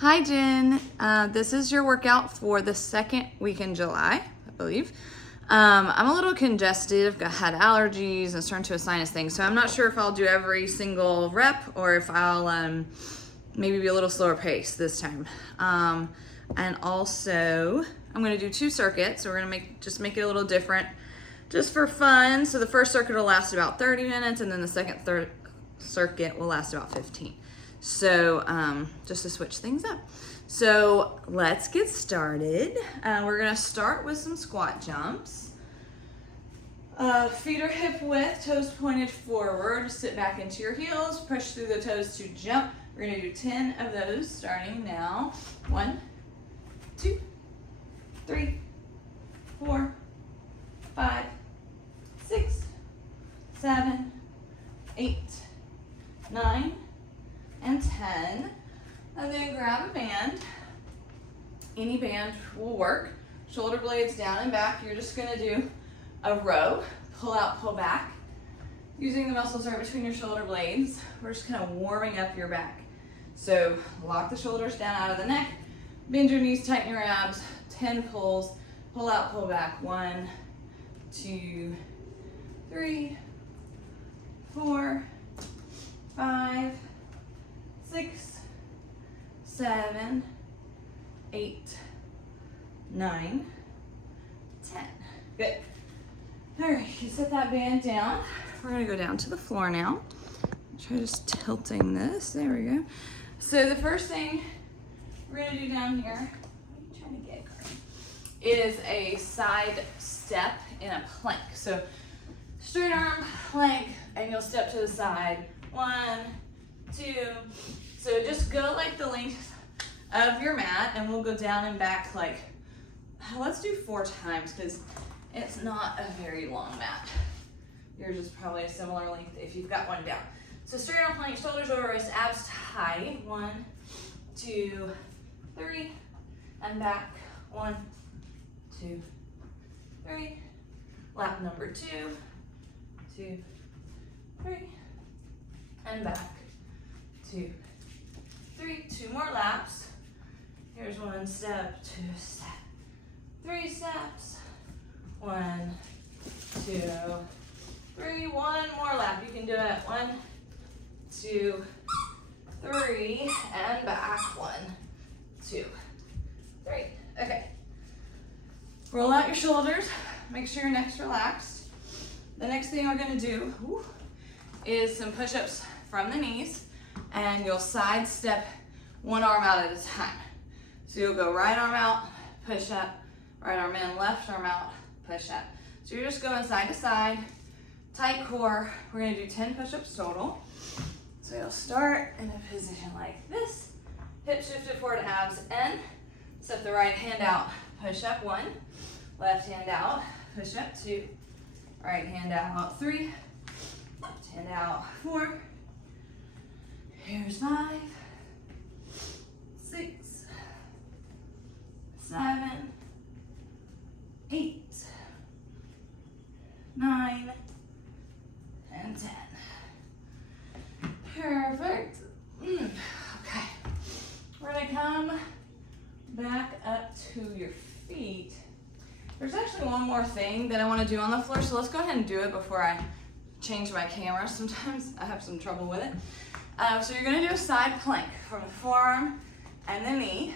Hi, Jen. This is your workout for the second week in July, I believe. I'm a little congested. I've had allergies and starting to a sinus thing, so I'm not sure if I'll do every single rep or if I'll maybe be a little slower pace this time. And also, I'm going to do 2 circuits. So we're going to just make it a little different, just for fun. So the first circuit will last about 30 minutes, and then the third circuit will last about 15. So just to switch things up. So let's get started. We're gonna start with some squat jumps. Feet are hip width, toes pointed forward. Sit back into your heels, push through the toes to jump. We're gonna do 10 of those starting now. 1, 2, 3, 4, 5, 6, 7, 8, 9, and 10, and then grab a band. Any band will work. Shoulder blades down and back. You're just gonna do a row, pull out, pull back. Using the muscles right between your shoulder blades, we're just kind of warming up your back. So lock the shoulders down out of the neck, bend your knees, tighten your abs, 10 pulls, pull out, pull back. 1, 2, 3, 4, 5, 6, 7, 8, 9, 10. Good. All right, you set that band down. We're gonna go down to the floor now. Try just tilting this. There we go. So the first thing we're gonna do down here, what are you trying to get, Carly? Is a side step in a plank. So straight arm plank, and you'll step to the side. 1, 2. So just go like the length of your mat, and we'll go down and back like, let's do 4 times because it's not a very long mat. Yours is probably a similar length if you've got one down. So straight arm plank, shoulders over wrist, abs tight. 1, 2, 3, and back. 1, 2, 3. Lap number 2, 2, 3, and back. 2, 3, 2 more laps. Here's 1 step, 2 step, 3 steps. 1, 2, 3. 1 more lap. You can do it. 1, 2, 3, and back. 1, 2, 3. Okay. Roll out your shoulders. Make sure your neck's relaxed. The next thing we're gonna do is some push-ups from the knees, and you'll side step one arm out at a time. So you'll go right arm out, push up, right arm in, left arm out, push up. So you're just going side to side, tight core. We're gonna do 10 push-ups total. So you'll start in a position like this, hip shifted forward, abs in, step the right hand out, push up 1, left hand out, push up 2, right hand out 3, left hand out 4, here's 5, 6, 7, 8, 9, and 10. Perfect. Okay. We're gonna come back up to your feet. There's actually one more thing that I want to do on the floor, so let's go ahead and do it before I change my camera. Sometimes I have some trouble with it. So you're gonna do a side plank from the forearm and the knee,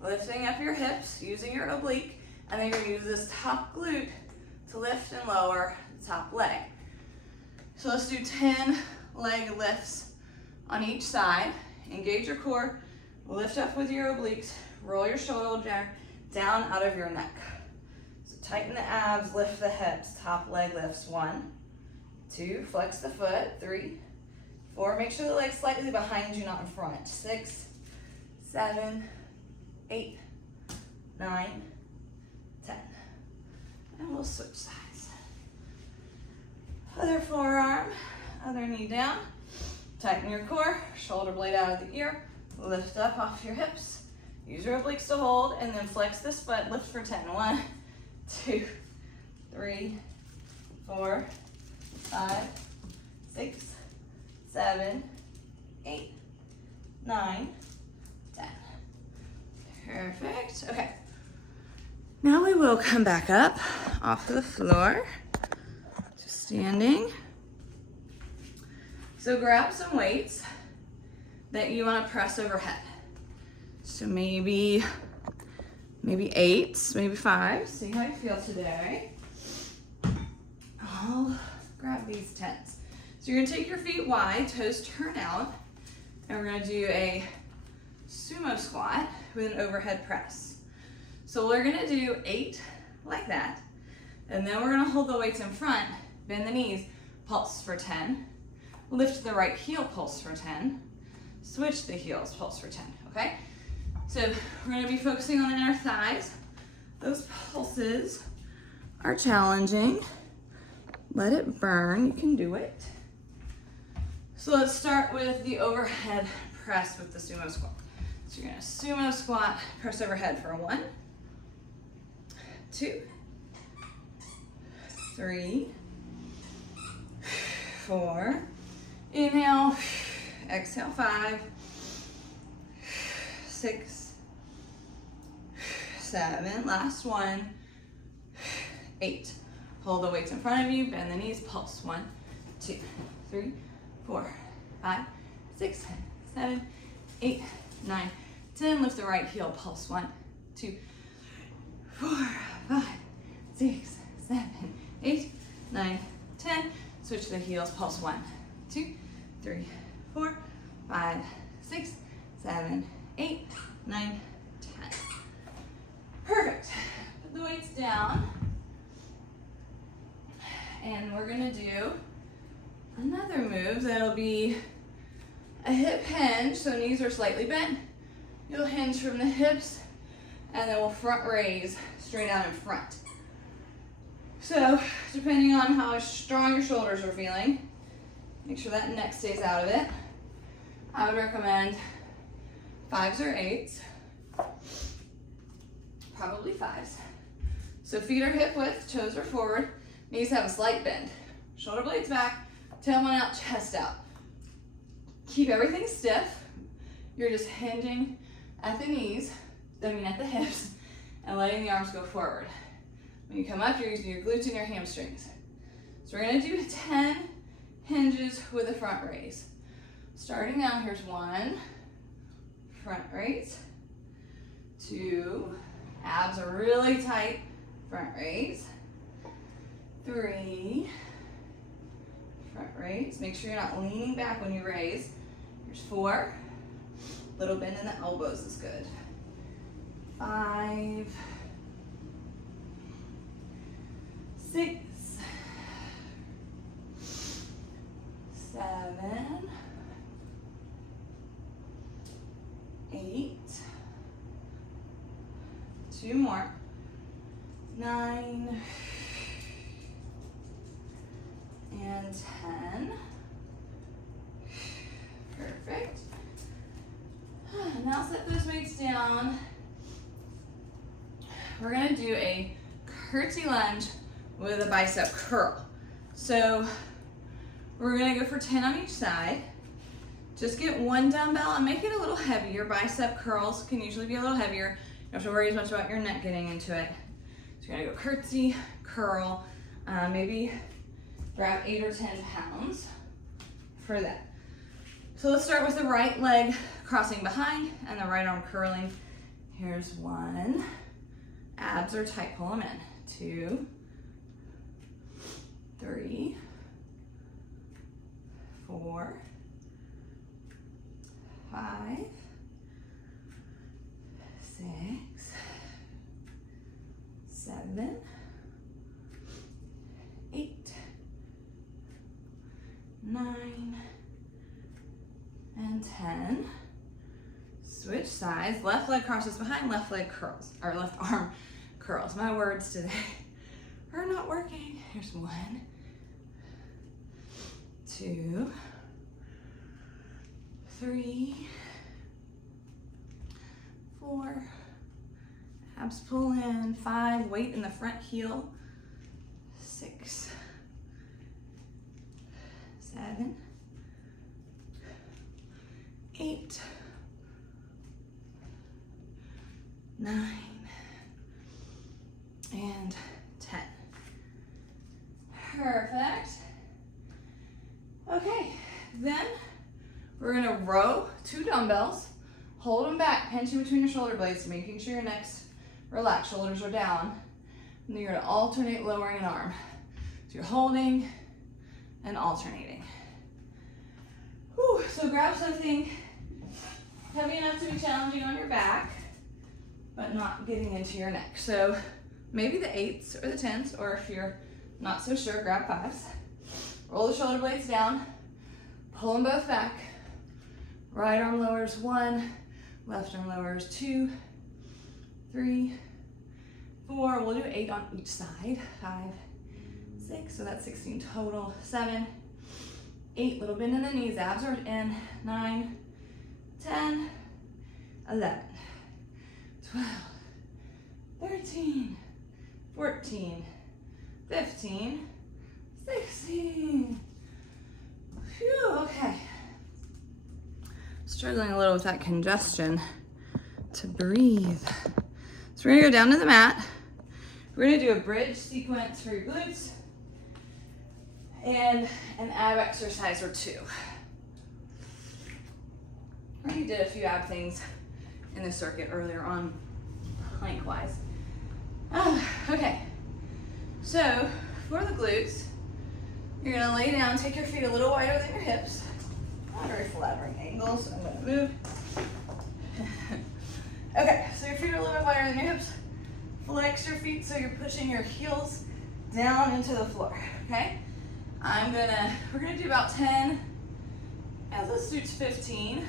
lifting up your hips using your oblique, and then you're gonna use this top glute to lift and lower the top leg. So let's do 10 leg lifts on each side. Engage your core, lift up with your obliques, roll your shoulder down out of your neck. So tighten the abs, lift the hips, top leg lifts. 1, 2, flex the foot. 3, 4, make sure the leg's slightly behind you, not in front. 6, 7, 8, 9, 10. And we'll switch sides. Other forearm, other knee down. Tighten your core, shoulder blade out of the ear, lift up off your hips. Use your obliques to hold, and then flex this foot, lift for 10. 1, 2, 3, 4, 5, 6, 7, 8, 9, 10. Perfect. Okay. Now we will come back up off of the floor to standing. So grab some weights that you want to press overhead. So maybe 8s, maybe 5s. See how you feel today. I'll grab these 10s. So you're gonna take your feet wide, toes turn out, and we're gonna do a sumo squat with an overhead press. So we're gonna do 8 like that, and then we're gonna hold the weights in front, bend the knees, pulse for 10, lift the right heel, pulse for 10, switch the heels, pulse for 10, okay? So we're gonna be focusing on the inner thighs. Those pulses are challenging. Let it burn, you can do it. So let's start with the overhead press with the sumo squat. So you're gonna sumo squat, press overhead for 1, 2, 3, 4. Inhale, exhale 5, 6, 7, last one, 8. Hold the weights in front of you, bend the knees, pulse. 1, 2, 3, 4, 5, 6, 7, 8, 9, 10. Lift the right heel, pulse. 1, 2, 4, 5, 6, 7, 8, 9, 10. Switch the heels, pulse. 1, 2, 3, 4, 5, 6, 7, 8, 9, 10. Perfect. Put the weights down. And we're gonna do another move that'll be a hip hinge, so knees are slightly bent. You'll hinge from the hips, and then we'll front raise straight out in front. So, depending on how strong your shoulders are feeling, make sure that neck stays out of it. I would recommend 5s or 8s, probably 5s. So feet are hip width, toes are forward, knees have a slight bend. Shoulder blades back, tailbone out, chest out. Keep everything stiff. You're just hinging at the knees, at the hips, and letting the arms go forward. When you come up, you're using your glutes and your hamstrings. So we're gonna do 10 hinges with a front raise. Starting out, here's 1, front raise, 2, abs are really tight, front raise, 3, front raise. Make sure you're not leaning back when you raise. Here's 4, little bend in the elbows is good. 5, 6, 7, 8, 2 more, 9, and 10. Perfect. Now set those weights down. We're gonna do a curtsy lunge with a bicep curl. So we're gonna go for 10 on each side. Just get 1 dumbbell and make it a little heavier. Bicep curls can usually be a little heavier. You don't have to worry as much about your neck getting into it. So you're gonna go curtsy, curl, maybe grab 8 or 10 pounds for that. So let's start with the right leg crossing behind and the right arm curling. Here's 1. Abs are tight, pull them in. 2, 3, 4, 5, 6, 7, 8, 9, and 10. Switch sides. Left leg crosses behind, left leg curls, or left arm curls. My words today are not working. Here's 1, 2, 3, 4, abs pull in, 5, weight in the front heel, 6, 7, 8, 9, and 10. Perfect. Okay, then we're gonna row 2 dumbbells, hold them back, pinching between your shoulder blades, making sure your neck's relaxed, shoulders are down. And then you're gonna alternate lowering an arm. So you're holding and alternating. Whew, so grab something heavy enough to be challenging on your back, but not getting into your neck. So maybe the 8s or the 10s, or if you're not so sure, grab 5s. Roll the shoulder blades down, pull them both back. Right arm lowers 1, left arm lowers 2, 3, 4. We'll do 8 on each side. 5, 6, so that's 16 total. 7, 8, little bend in the knees, abs are in. 9, 10, 11, 12, 13, 14, 15, 16. Phew, okay. Struggling a little with that congestion to breathe. So we're gonna go down to the mat. We're gonna do a bridge sequence for your glutes and an ab exercise or 2. I already did a few ab things in the circuit earlier on, plank-wise. Okay, so for the glutes, you're gonna lay down, take your feet a little wider than your hips. Not very flattering angle, so I'm gonna move. Okay, so your feet are a little bit wider than your hips. Flex your feet so you're pushing your heels down into the floor, okay? We're gonna do about 10, and let's do 15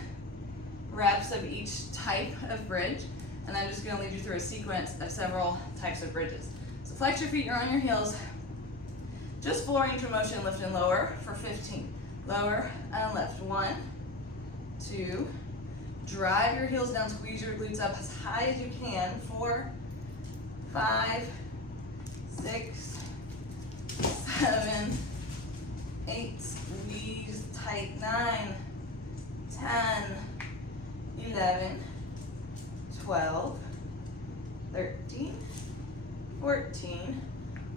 reps of each type of bridge, and I'm just gonna lead you through a sequence of several types of bridges. So flex your feet, you're on your heels. Just floor range of motion, lift and lower for 15. Lower and lift. 1, 2, drive your heels down, squeeze your glutes up as high as you can. 4, 5, 6, 7, 8, squeeze tight. 9, 10, 11, 12, 13, 14.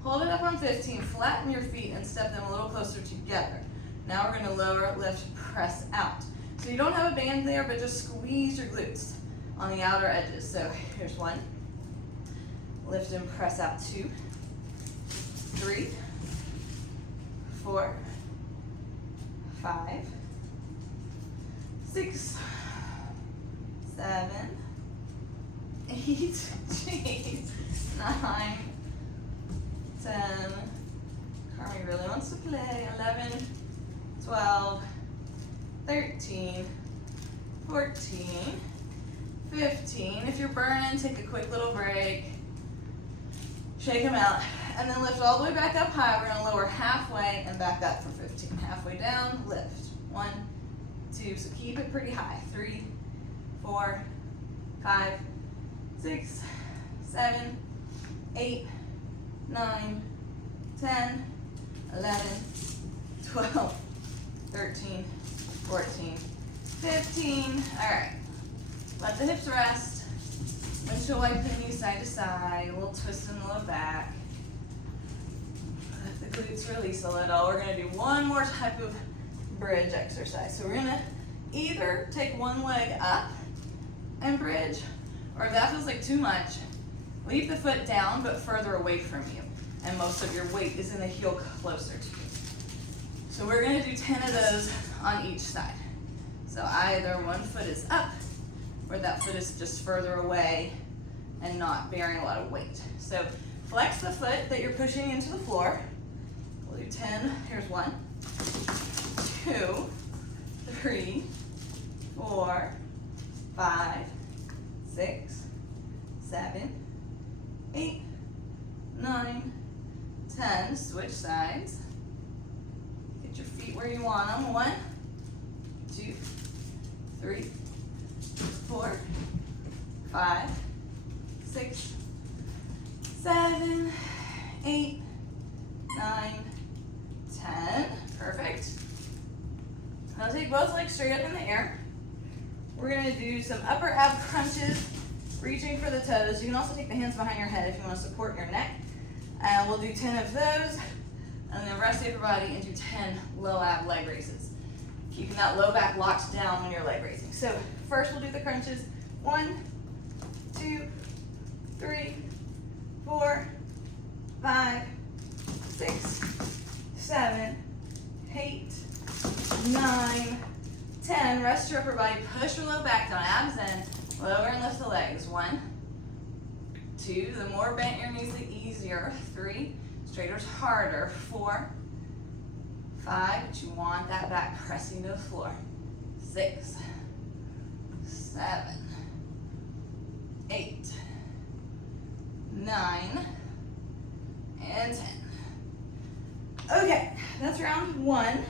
Hold it up on 15, flatten your feet and step them a little closer together. Now we're gonna lower, lift, press out. So you don't have a band there, but just squeeze your glutes on the outer edges. So here's 1, lift and press out. 2, 3, 4, 5, 6, 7, 8, jeez, 9, 10, Carmi really wants to play. 11, 12, 13, 14, 15. If you're burning, take a quick little break. Shake them out. And then lift all the way back up high. We're gonna lower halfway and back up for 15. Halfway down, lift. 1, 2, so keep it pretty high. 3, 4, 5, 6, 7, 8, 9, 10, 11, 12, 13, 14, 15. All right, let the hips rest. Windshield wipe the knees side to side, a little twist in the low back. Let the glutes release a little. We're gonna do one more type of bridge exercise. So we're gonna either take one leg up and bridge, or if that feels like too much, leave the foot down but further away from you. And most of your weight is in the heel closer to you. So we're gonna do 10 of those on each side. So either one foot is up, or that foot is just further away and not bearing a lot of weight. So flex the foot that you're pushing into the floor. We'll do 10, here's 1, 2, 3, 4, 5, 6, 7, 8, 9, 10, switch sides. Get your feet where you want them. 1, 2, 3, 4, 5, 6, 7, 8, 9, 10. Perfect. Now take both legs straight up in the air. We're gonna do some upper ab crunches reaching for the toes. You can also take the hands behind your head if you want to support your neck. And we'll do 10 of those, and then rest the upper body and do 10 low ab leg raises. Keeping that low back locked down when you're leg raising. So first we'll do the crunches. 1, 2, 3, 4, 5, 6, 7, 8, 9, 10. Rest your upper body, push your low back down, abs in, lower and lift the legs. 1, 2, the more bent your knees, the easier. 3, straighter's harder. 4, 5, but you want that back pressing to the floor. 6, 7, 8, 9, and 10. Okay, that's round 1.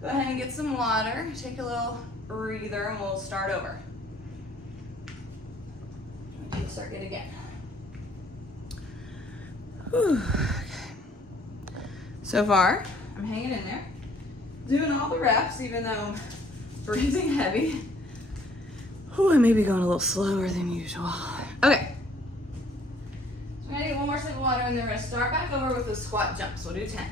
Go ahead and get some water. Take a little breather and we'll start over. Do the circuit again. Whew. So far, I'm hanging in there, doing all the reps, even though I'm breathing heavy. Whew, I may be going a little slower than usual. Okay. So I'm gonna get one more sip of water and then we're gonna start back over with the squat jumps. We'll do 10.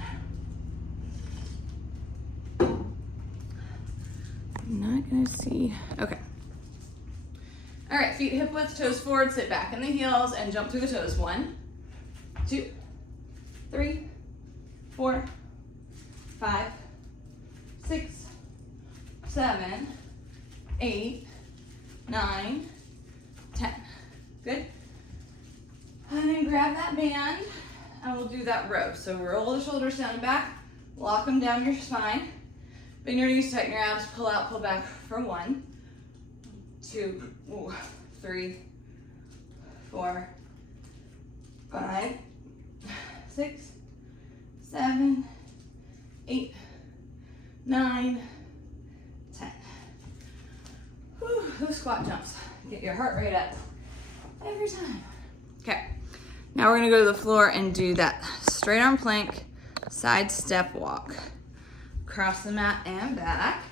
I'm not gonna see. Okay. All right, feet hip width, toes forward, sit back in the heels and jump through the toes. 1, 2, 3, 4, 5, 6, 7, 8, 9, 10. Good. And then grab that band and we'll do that row. So roll the shoulders down and back, lock them down your spine. Bend your knees, tighten your abs, pull out, pull back for 1, 2, 3, 4, 5, 6, 7, 8, 9, 10. Whew, those squat jumps. Get your heart rate up every time. Okay, now we're gonna go to the floor and do that straight arm plank, side step walk. Across the mat and back.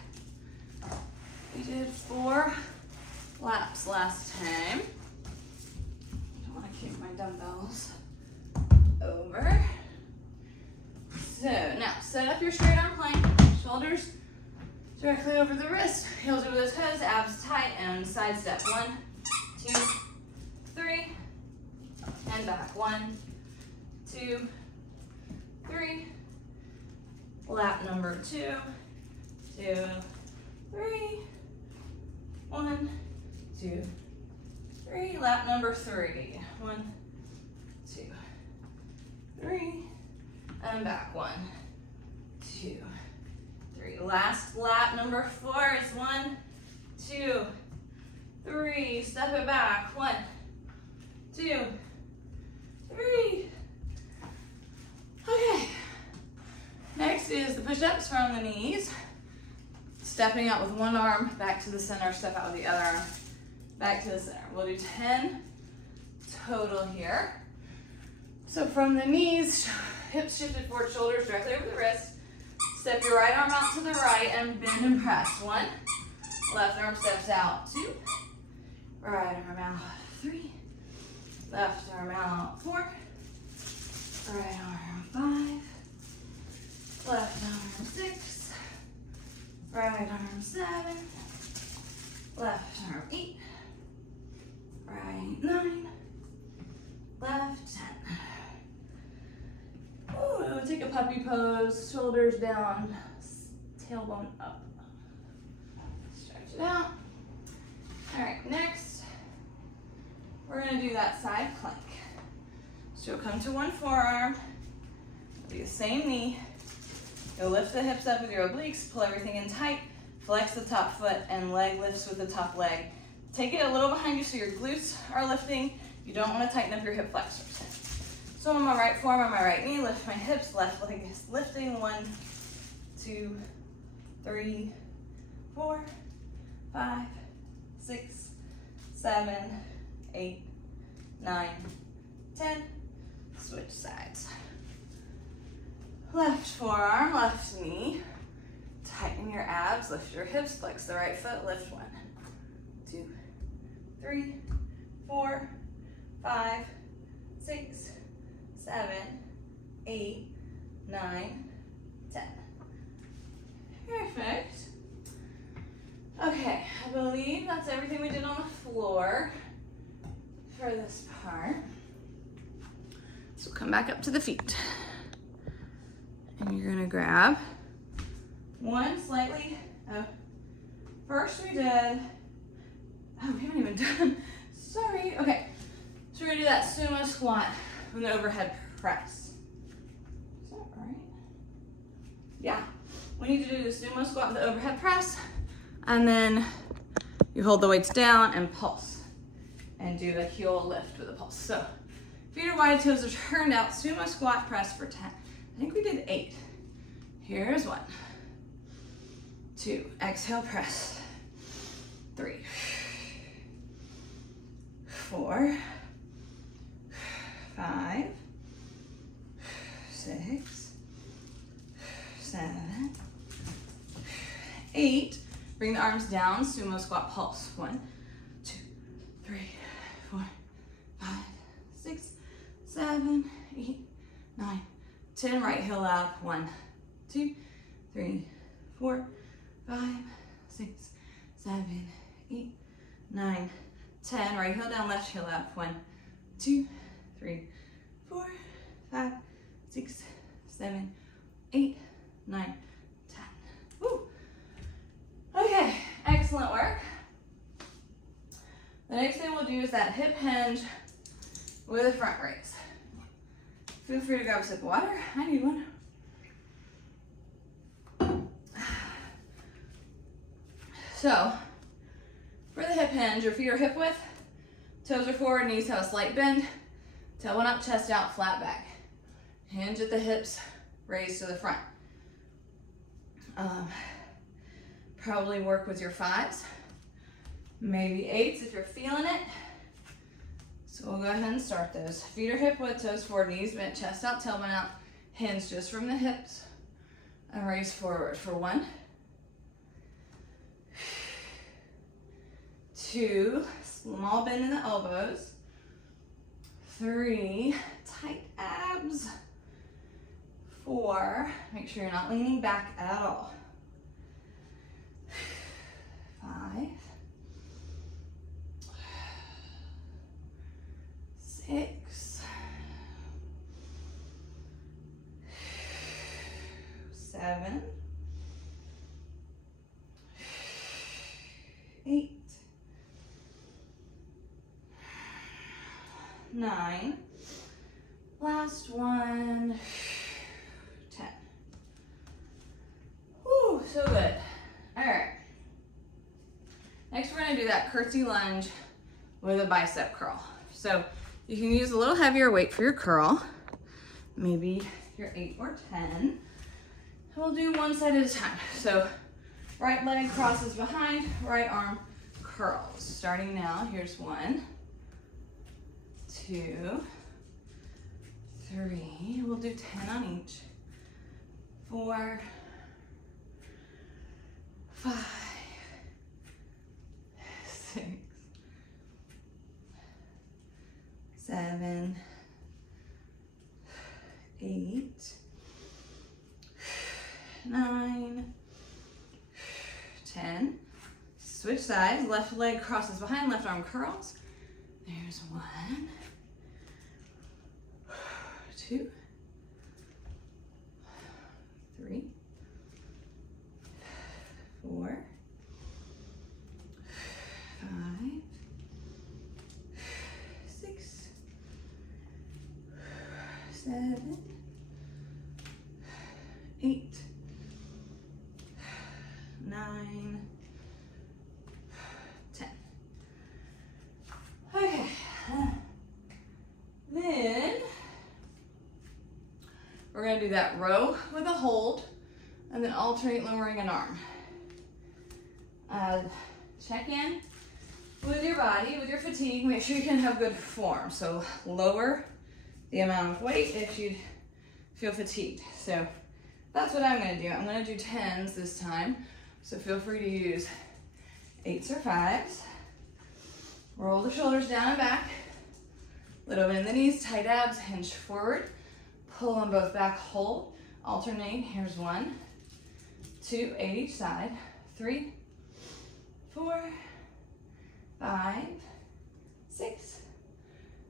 We did 4 laps last time. I don't want to kick my dumbbells over. So now set up your straight arm plank, shoulders directly over the wrist, heels over the toes, abs tight, and side step. 1, 2, 3, and back. 1, 2, 3. Lap number 2, 2, 3, 1, 2, 3. Lap number 3, 1, 2, 3, and back. 1, 2, 3. Last lap number 4 is 1, 2, 3. Step it back. 1, 2, 3. Okay. Next is the push-ups from the knees. Stepping out with one arm, back to the center, step out with the other arm, back to the center. We'll do 10 total here. So from the knees, hips shifted forward, shoulders directly over the wrist. Step your right arm out to the right and bend and press. 1, left arm steps out. 2, right arm out. 3, left arm out. 4, right arm 5. Left arm 6, right arm 7, left arm 8, right 9, left 10. Ooh, take a puppy pose, shoulders down, tailbone up. Stretch it out. All right, next, we're gonna do that side plank. So you'll come to one forearm, do the same knee. You'll lift the hips up with your obliques, pull everything in tight, flex the top foot, and leg lifts with the top leg. Take it a little behind you so your glutes are lifting. You don't want to tighten up your hip flexors. So on my right forearm, on my right knee, lift my hips, left leg is lifting. 1, 2, 3, 4, 5, 6, 7, 8, 9, 10. Switch sides. Left forearm, left knee. Tighten your abs, lift your hips, flex the right foot, lift. 1, 2, 3, 4, 5, 6, 7, 8, 9, 10. Perfect. Okay, I believe that's everything we did on the floor for this part. So come back up to the feet. And you're gonna grab one slightly, first we did, we haven't even done, sorry. Okay, so we're gonna do that sumo squat with an overhead press. Is that right? Yeah, we need to do the sumo squat with the overhead press, and then you hold the weights down and pulse, and do a heel lift with a pulse. So feet are wide, toes are turned out, sumo squat press for 10. I think we did 8. Here's 1, 2, exhale, press, 3, 4, 5, 6, 7, 8. Bring the arms down, sumo squat pulse. 1, 2, 3, 4, 5, 6, 7, 8, 9, 10. Right heel up. 1, 2, 3, 4, 5, 6, 7, 8, 9, 10. Right heel down, left heel up. 1, 2, 3, 4, 5, 6, 7, 8, 9, 10. Woo. Okay, excellent work. The next thing we'll do is that hip hinge with a front raise. Feel free to grab a sip of water. I need one. So, for the hip hinge, your feet are hip width, toes are forward, knees have a slight bend, tailbone up, chest out, flat back. Hinge at the hips, raise to the front. Probably work with your 5s, maybe 8s if you're feeling it. So we'll go ahead and start those. Feet are hip width, toes forward, knees bent, chest out, tailbone out. Hinge just from the hips and raise forward for 1, 2, small bend in the elbows. 3, tight abs. 4, make sure you're not leaning back at all. 5, 6, 7, 8, 9, last one, 10. Whew, so good. All right. Next, we're gonna do that curtsy lunge with a bicep curl. So you can use a little heavier weight for your curl, maybe your 8 or 10. We'll do one side at a time. So right leg crosses behind, right arm curls. Starting now, here's 1, 2, 3, we'll do 10 on each. 4, 5, 6, 7, 8, 9, 10. Switch sides, left leg crosses behind, left arm curls. There's 1, 2, 3, 4, 5, 6, 7, 8, 9, 10. Okay. Then we're going to do that row with a hold and then alternate lowering an arm. Check in with your body, with your fatigue. Make sure you can have good form. So lower the amount of weight if you feel fatigued. So that's what I'm going to do. I'm going to do 10s this time. So feel free to use 8s or 5s. Roll the shoulders down and back. Little bend in the knees, tight abs, hinge forward. Pull them both back, hold. Alternate. Here's 1, 2, 8 each side. 3, 4, 5, 6,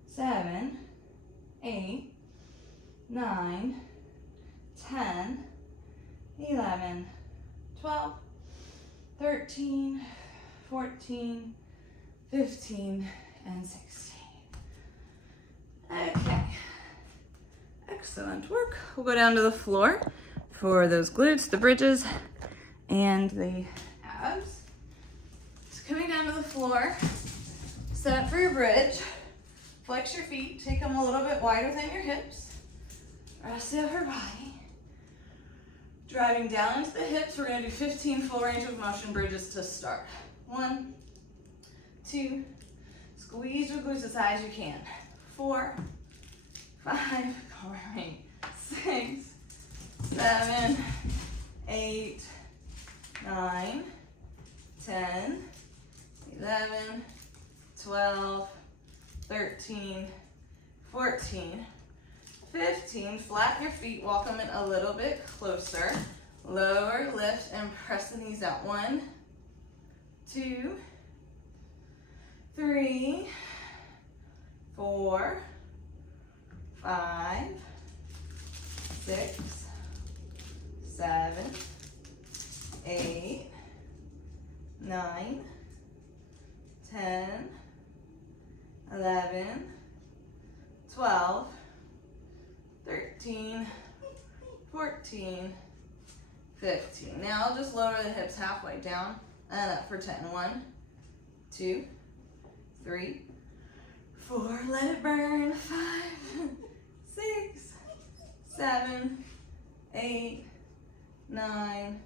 7, 8, 9, 10, 11, 12, 13, 14, 15, and 16. Okay. Excellent work. We'll go down to the floor for those glutes, the bridges, and the abs. So coming down to the floor, set up for your bridge. Flex your feet, take them a little bit wider than your hips. Rest the upper body. Driving down into the hips, we're gonna do 15 full range of motion bridges to start. 1, 2, squeeze your glutes as high as you can. 4, 5, great. 6, 7, 8, 9, 10, 11, 12, 13, 14, 15. Flatten your feet, walk them in a little bit closer. Lower, lift, and press the knees out. 1, 2, 3, 4, 5, 6, 7, 8, 9, 10, 11, 12, 13, 14, 15. Now I'll just lower the hips halfway down and up for 10. 1, 2, 3, 4, let it burn. 5, 6, 7, 8, 9,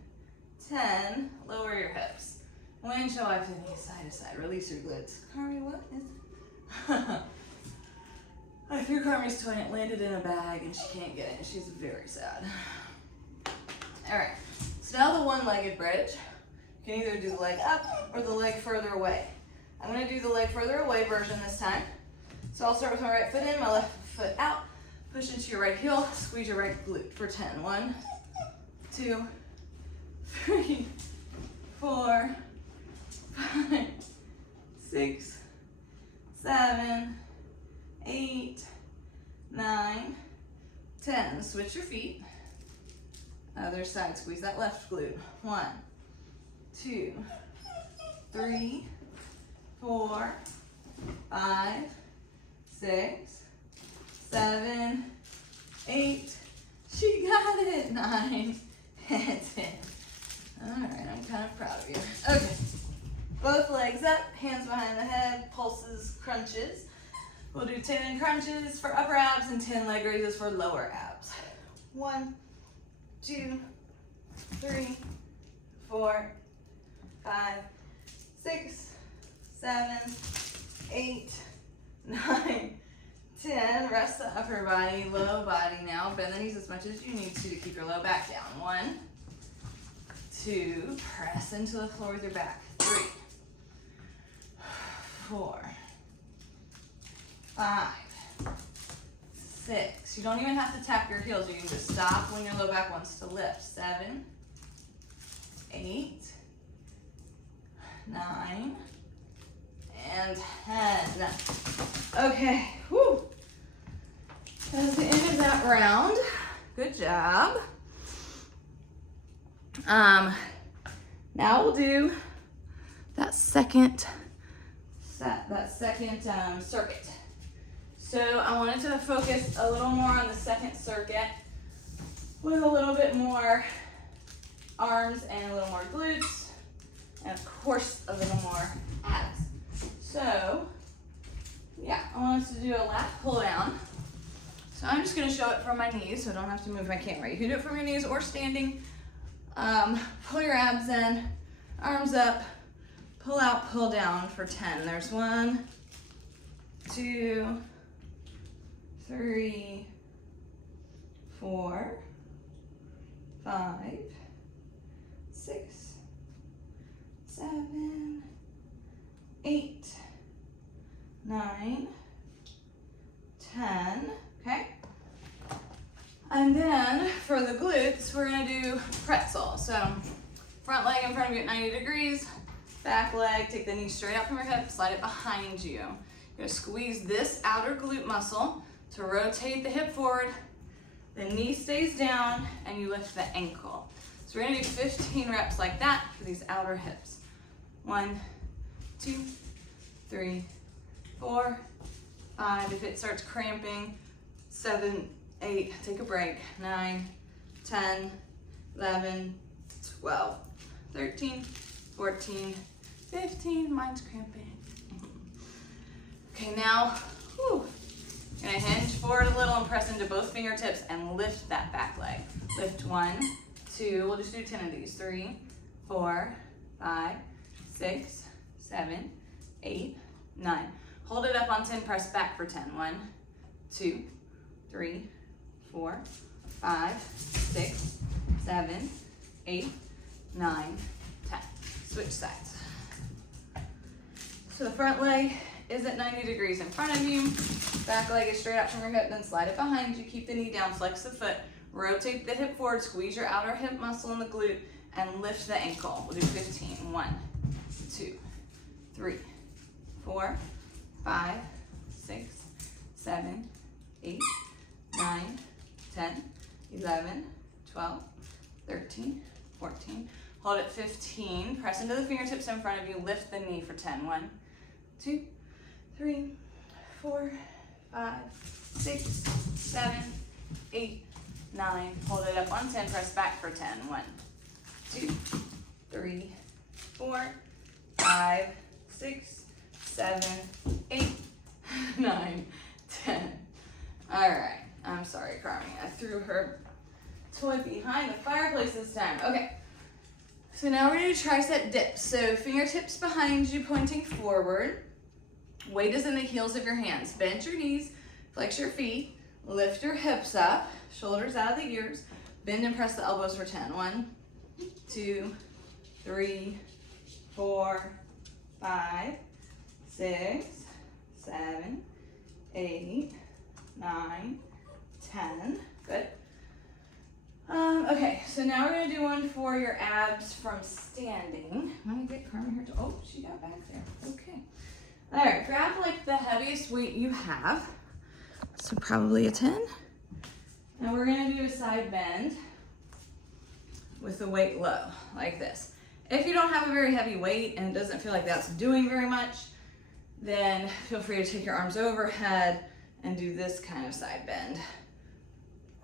10. Lower your hips. When shall I finish side to side? Release your glutes. Carmi, what is it? I threw Carmi's toy and it landed in a bag and she can't get it. She's very sad. All right, so now the one-legged bridge. You can either do the leg up or the leg further away. I'm gonna do the leg further away version this time. So I'll start with my right foot in, my left foot out. Push into your right heel, squeeze your right glute for 10. 1, 2, 3, 4, 5, 6, 7, 8, 9, 10. Switch your feet. Other side, squeeze that left glute. 1, 2, 3, 4, 5, 6, 7, 8. She got it. 9 and 10. All right, I'm kind of proud of you. Okay, both legs up, hands behind the head, pulses, crunches. We'll do 10 crunches for upper abs and 10 leg raises for lower abs. 1, 2, 3, 4, 5, 6, 7, 8, 9, 10. Rest the upper body, low body now. Bend the knees as much as you need to keep your low back down. 1, 2, press into the floor with your back. 3, 4, 5, 6. You don't even have to tap your heels. You can just stop when your low back wants to lift. 7, 8, 9, and 10. Okay, whew. That's the end of that round. Good job. Now we'll do that second circuit. So I wanted to focus a little more on the second circuit with a little bit more arms and a little more glutes, and of course a little more abs. So yeah, I want us to do a lat pull down. So I'm just gonna show it from my knees so I don't have to move my camera. You can do it from your knees or standing. Pull your abs in, arms up, pull out, pull down for 10. There's 1, 2, 3, 4, 5, 6, 7, 8, 9, 10, okay? And then for the glutes, we're gonna do pretzel. So front leg in front of you at 90 degrees, back leg, take the knee straight out from your hip, slide it behind you. You're gonna squeeze this outer glute muscle to rotate the hip forward, the knee stays down, and you lift the ankle. So we're gonna do 15 reps like that for these outer hips. 1, 2, 3, 4, 5. If it starts cramping, 7, 8, take a break. 9, 10, 11, 12, 13, 14, 15. Mine's cramping. Okay, now, whew, you're gonna hinge forward a little and press into both fingertips and lift that back leg. Lift 1, 2, we'll just do 10 of these. 3, 4, 5, 6, 7, 8, 9. Hold it up on 10, press back for 10. 1, 2, 3, 4, 5, 6, 7, 8, 9, 10. Switch sides. So the front leg is at 90 degrees in front of you. Back leg is straight out from your hip, then slide it behind you. Keep the knee down, flex the foot, rotate the hip forward, squeeze your outer hip muscle in the glute, and lift the ankle. We'll do 15. 1, 2, 3, 4, 5, 6, 7, 8, 9, 10, 11, 12, 13, 14. Hold it 15. Press into the fingertips in front of you. Lift the knee for 10. 1, 2, 3, 4, 5, 6, 7, 8, 9. Hold it up on 10. Press back for 10. 1, 2, 3, 4, 5, 6, 7, 8, 9, 10. All right. I'm sorry, Carmi. I threw her toy behind the fireplace this time. Okay. So now we're going to do tricep dips. So fingertips behind you pointing forward. Weight is in the heels of your hands. Bend your knees, flex your feet, lift your hips up, shoulders out of the ears. Bend and press the elbows for 10. 1, 2, 3, 4, 5, 6, 7, 8, 9, 10. Good. Okay, so now we're gonna do one for your abs from standing. Let me get Carmen here to, oh, she got back there. Okay. All right, grab like the heaviest weight you have. So probably a 10. And we're gonna do a side bend with the weight low, like this. If you don't have a very heavy weight and it doesn't feel like that's doing very much, then feel free to take your arms overhead and do this kind of side bend,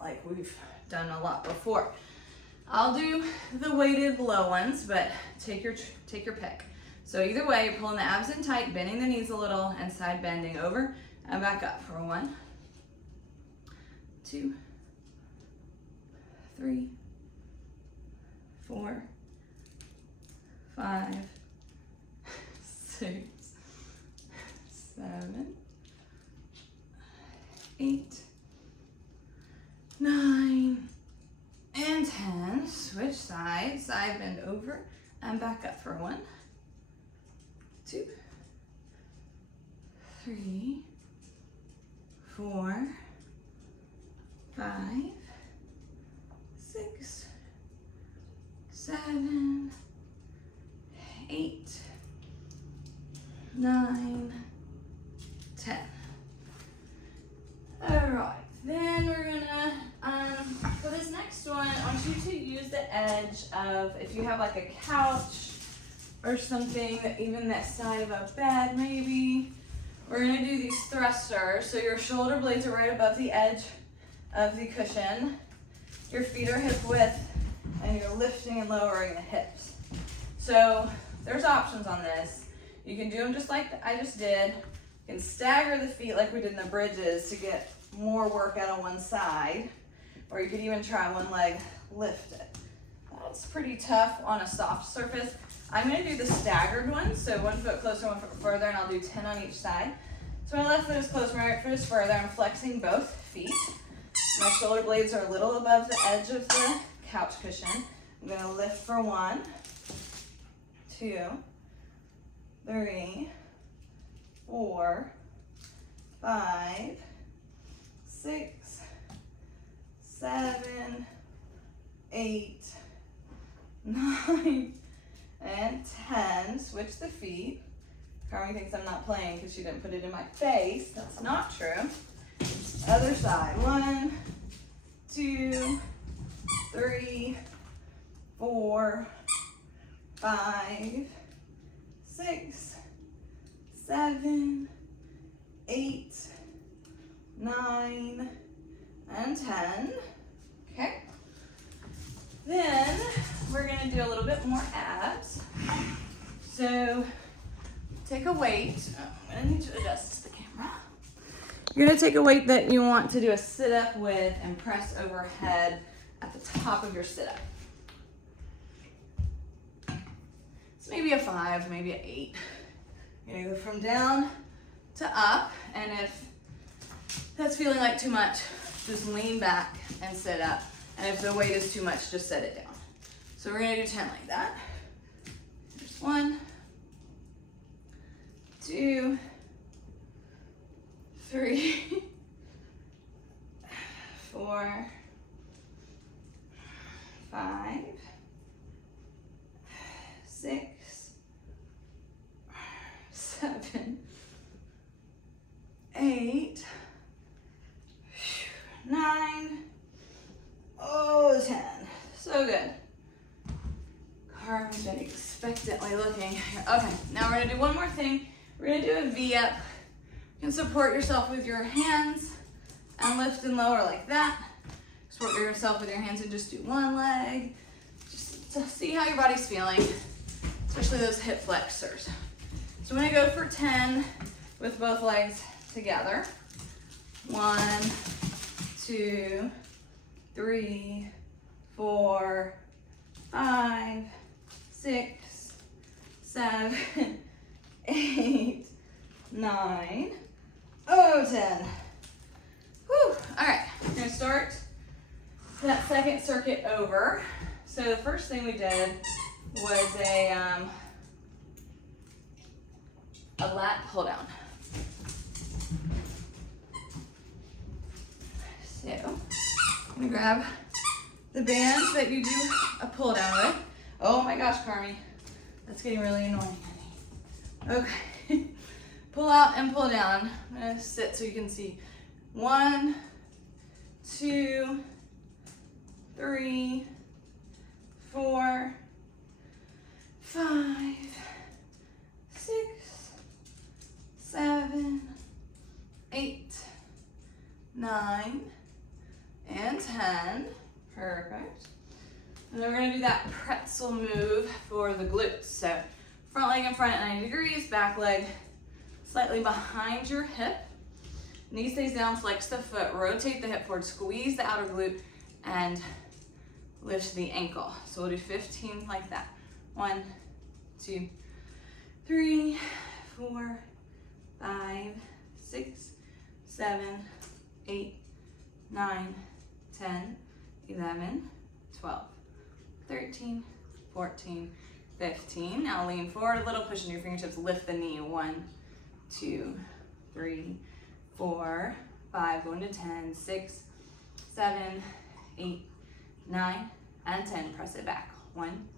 like we've done a lot before. I'll do the weighted low ones, but take your pick. So either way, you're pulling the abs in tight, bending the knees a little, and side bending over and back up for 1, 2, 3, 4, 5, 6, 7, 8, 9, and 10. Switch sides, side bend over and back up for 1, 2, 3, 4, 5, 6, 7, 8, 9, 10. All right, then we're gonna, for this next one, I want you to use the edge of, if you have like a couch or something, even that side of a bed maybe, we're gonna do these thrusters. So your shoulder blades are right above the edge of the cushion. Your feet are hip width, and you're lifting and lowering the hips. So there's options on this. You can do them just like I just did. You can stagger the feet like we did in the bridges to get more workout on one side, or you could even try one leg lifted. That's pretty tough on a soft surface. I'm gonna do the staggered one, so 1 foot closer, 1 foot further, and I'll do 10 on each side. So my left foot is closer, my right foot is further. I'm flexing both feet. My shoulder blades are a little above the edge of the couch cushion. I'm gonna lift for 1, 2, 3, 4, 5, 6, 7, 8, 9, and 10. Switch the feet. Carmi thinks I'm not playing because she didn't put it in my face. That's not true. Other side. 1, 2, 3, 4, 5, 6, 7, 8, 9, and 10. Okay. Then we're going to do a little bit more abs. So take a weight. I'm going to need to adjust the camera. You're going to take a weight that you want to do a sit-up with and press overhead at the top of your sit-up. So maybe a 5, maybe an 8. You're going to go from down to up, and if that's feeling like too much, just lean back and sit up. And if the weight is too much, just set it down. So we're going to do 10 like that. There's 1, 2, 3, 4, 5, 6, 7, 8, 9, 10. So good. Carmen's been expectantly looking. Okay, now we're gonna do one more thing. We're gonna do a V-up. You can support yourself with your hands and lift and lower like that. Support yourself with your hands and just do one leg. Just to see how your body's feeling, especially those hip flexors. So I'm gonna go for 10 with both legs together. 1, 2, 3, 4, 5, 6, 7, 8, 9, 10. Whew. All right, we're gonna start that second circuit over. So the first thing we did was a lat pull down. So I'm gonna grab the bands that you do a pull down with. Oh my gosh, Carmi, that's getting really annoying. Okay, pull out and pull down. I'm gonna sit so you can see. 1, 2, 3, 4, 5, 6, 7, 8, 9, and 10. Perfect. And then we're gonna do that pretzel move for the glutes. So front leg in front at 90 degrees, back leg slightly behind your hip. Knee stays down, flex the foot, rotate the hip forward, squeeze the outer glute, and lift the ankle. So we'll do 15 like that. 1, 2, 3, 4, 5, 6, 7, 8, 9, 10, 11, 12, 13, 14, 15. Now lean forward a little, pushing your fingertips, lift the knee. 1, 2, 3, 4, 5, going to 10, 6, 7, 8, 9, and 10. Press it back. 1,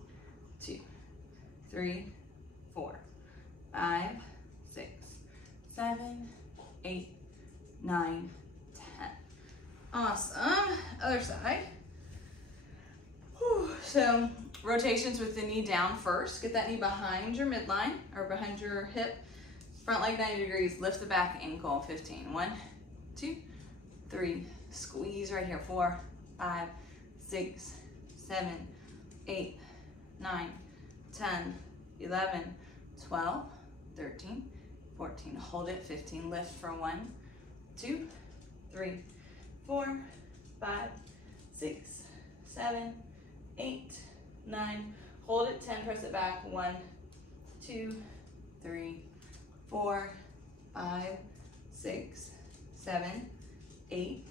2, 3, 4, 5, 6, 7, 8, 9, 10. Awesome. Other side. Whew. So rotations with the knee down first. Get that knee behind your midline or behind your hip. Front leg 90 degrees. Lift the back ankle. 15. 1, 2, 3. Squeeze right here. 4, 5, 6, 7, 8, 9, 10, 11, 12, 13, 14. Hold it. 15. Lift for 1, 2, 3, 4, 5, 6, 7, 8, 9. Hold it. 10. Press it back. 1, 2, 3, 4, 5, 6, 7, 8,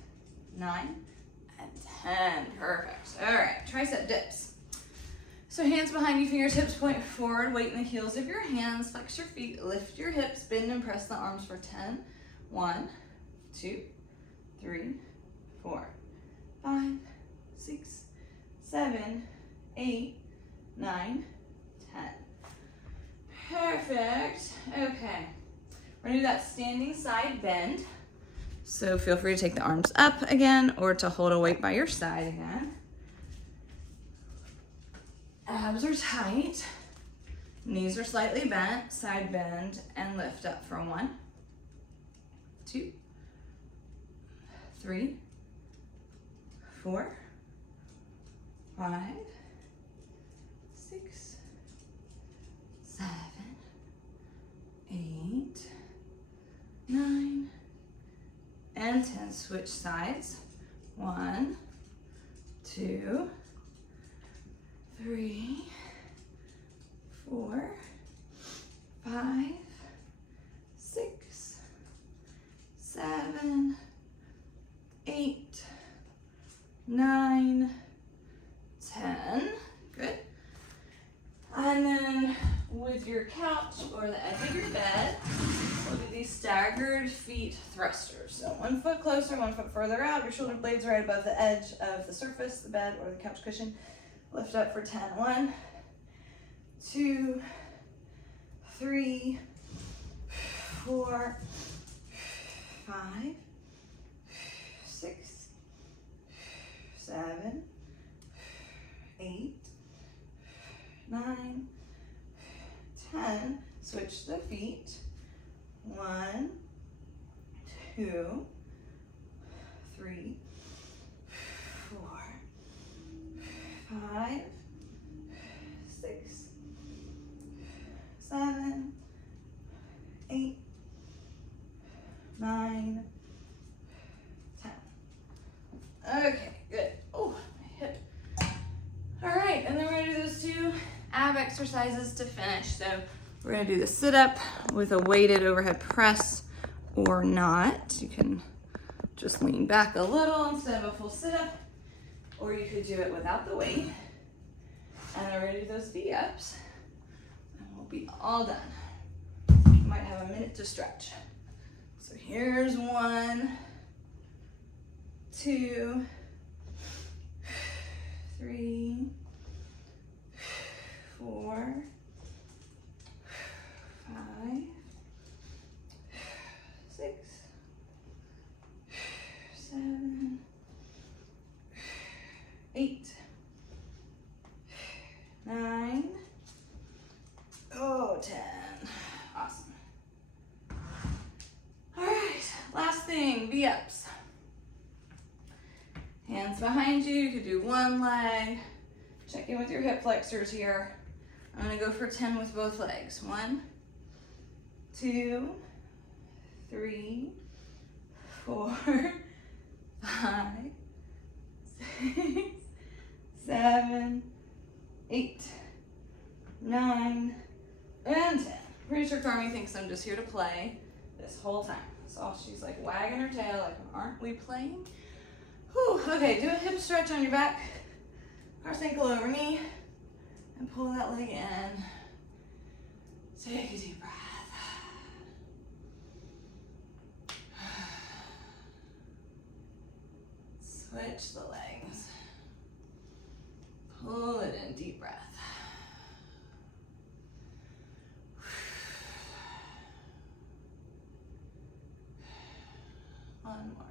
9, and 10. Perfect. All right, tricep dips. So hands behind you, fingertips point forward, weight in the heels of your hands, flex your feet, lift your hips, bend and press the arms for 10. 1, 2, 3, 4, 5, 6, 7, 8, 9, 10. Perfect. Okay. We're gonna do that standing side bend. So feel free to take the arms up again or to hold a weight by your side again. Abs are tight. Knees are slightly bent, side bend, and lift up for 1, 2, 3, 4, 5, 6, 7, 8, 9, and 10. Switch sides. 1, 2, 3, 4, 5, 6, 7, 8, 9, 10. Good. And then with your couch or the edge of your bed, we'll do these staggered feet thrusters. So 1 foot closer, 1 foot further out. Your shoulder blades right above the edge of the surface, the bed or the couch cushion. Lift up for 10. 1, 2, 3, 4, 5, 6, 7, 8, 9, 10. Switch the feet. 1, 2, 3, 4, 5, 6, 7, 8, 9, 10. Okay, good. Oh, my hip. All right, and then we're gonna do those 2 ab exercises to finish. So we're gonna do the sit up with a weighted overhead press or not. You can just lean back a little instead of a full sit up, or you could do it without the weight. And then we're gonna do those V-ups, and we'll be all done. You might have a minute to stretch. So here's 1, 2, 3, 4, 5, 6, 7, 8, 9, 10. Awesome. All right, last thing, V-ups. Hands behind you. You could do one leg. Check in with your hip flexors here. I'm gonna go for 10 with both legs. 1, 2, 3, 4, 5, 6, 7, 8, 9, and 10. Pretty sure Carmi thinks I'm just here to play this whole time. So she's like wagging her tail like, aren't we playing? Whew. Okay, do a hip stretch on your back. Cross ankle over knee. And pull that leg in. Take a deep breath. Switch the legs. Pull it in, deep breath. One more.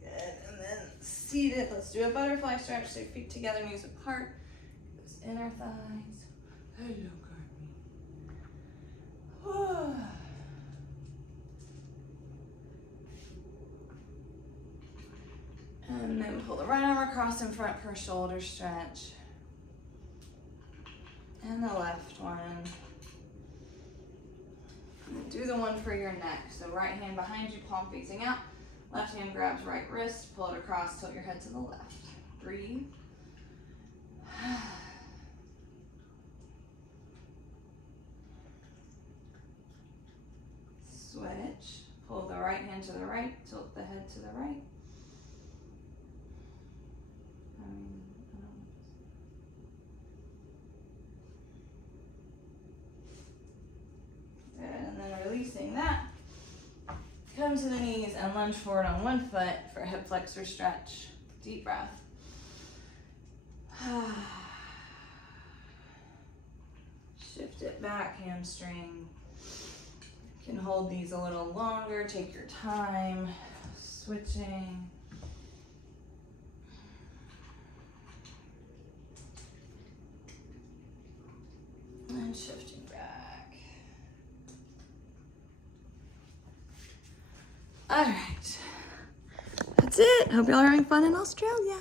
Good, and then seated. Let's do a butterfly stretch. So feet together, knees apart. Those inner thighs. Hello, Carmi. And then pull the right arm across in front for a shoulder stretch. And the left one. And do the one for your neck. So right hand behind you, palm facing out. Left hand grabs right wrist, pull it across, tilt your head to the left. Breathe. Switch. Pull the right hand to the right, tilt the head to the right. come to the knees and lunge forward on one foot for a hip flexor stretch. Deep breath. Shift it back, hamstring. You can hold these a little longer, take your time, switching. And shifting back. All right. That's it. Hope y'all are having fun in Australia.